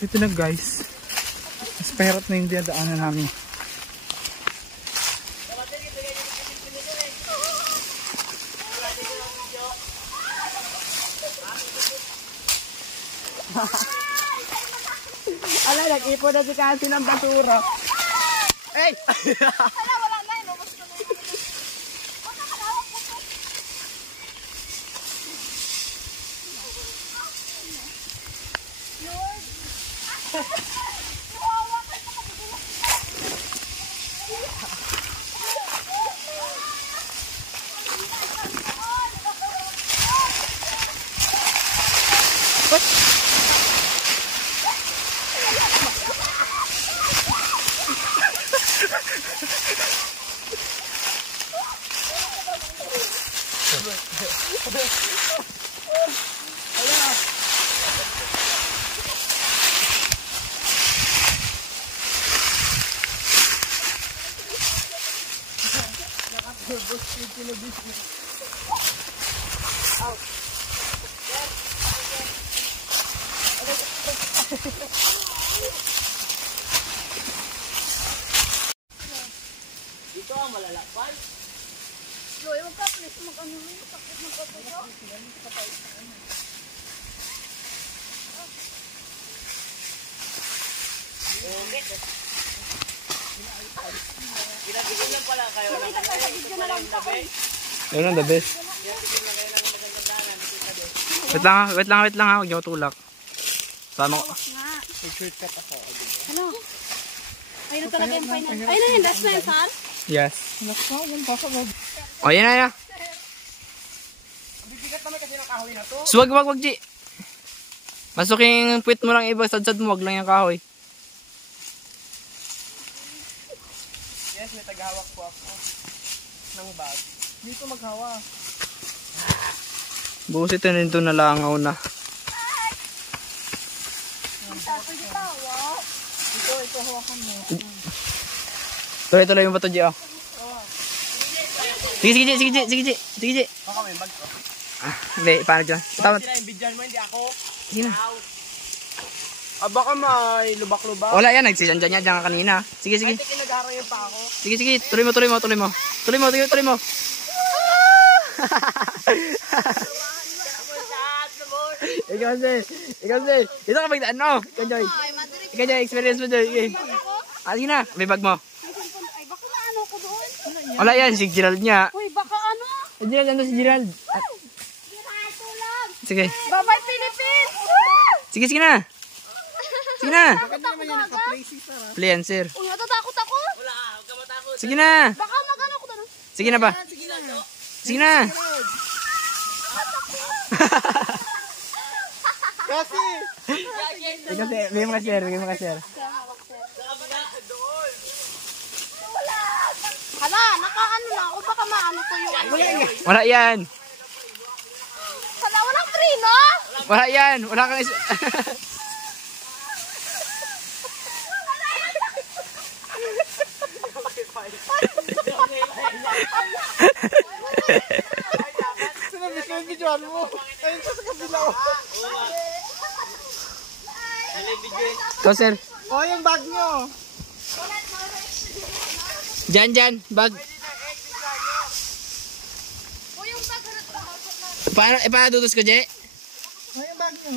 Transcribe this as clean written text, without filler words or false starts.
Ito na guys. Mas pahirap na yung dinadaanan namin. Ala, nag-ipo na si Kasi ng basura. Hey! Wala, wala na. Inubos ko na yun. Dito ang malalakpan. Loy, wag ka please mag-ano rin. Sakit magkatuto. Pinabigyan lang pala kayo ng ito pala yung tabi. Yun ang the best. Pinabigyan lang kayo ng magandang daanan. Wait lang ha. Huwag niyo matulak. Sama ko. Shortcut ako. Ano? Ayun na talaga yung final. Ayun na yun, last na yun, saan? Yes. O, yan na. Bibigat naman kasi ng kahoy na to. So, wag, G. Masuking puwit mo lang iba. Sad mo. Wag lang yung kahoy. Yes, may tagahawak po ako ng bag. Dito maghawa. Bukas ito nito na lang na. Ito hawakan mo. Tuloy mo ba ito, G? Oh. Sige, G. Baka may bag ko. Hindi, paano dyan? Tama. Sila yung bidyan mo, hindi ako. Sige na. Baka may lubak-lubak. Wala yan, nagsisandyan niya dyan kanina. Sige. Kahit kinagharang yung pa ako. Sige, tuloy mo. Tuloy mo. Ikaw si. Ito ka magdaan mo. Ikaw Joy, experience mo Joy. Sige. Sige na, may bag mo. Ay, baka maano ko doon. Wala yan, si Gerald niya. Uy, baka ano? Si Gerald. Sige. Bye-bye, Philippines! Sige na. Takot ako gaga. Play answer. Uy, natatakot ako. Wala, huwag ka matakot. Sige na. Baka magano ko doon. Sige na ba? Sige na. Kasi! Ikaw si, bigyan mo ka share. Hala, nakaano na ako. Baka maano ko yung... Wala yan. Hala, walang prino? Wala yan. Wala kang Sinabi ko yung videoan mo. Ayun siya sa kabila. Ikaw sir. Oh, yung bag nyo. Dyan, bag. O yung bag, Paano dutos ko, Je? Yung bag nyo.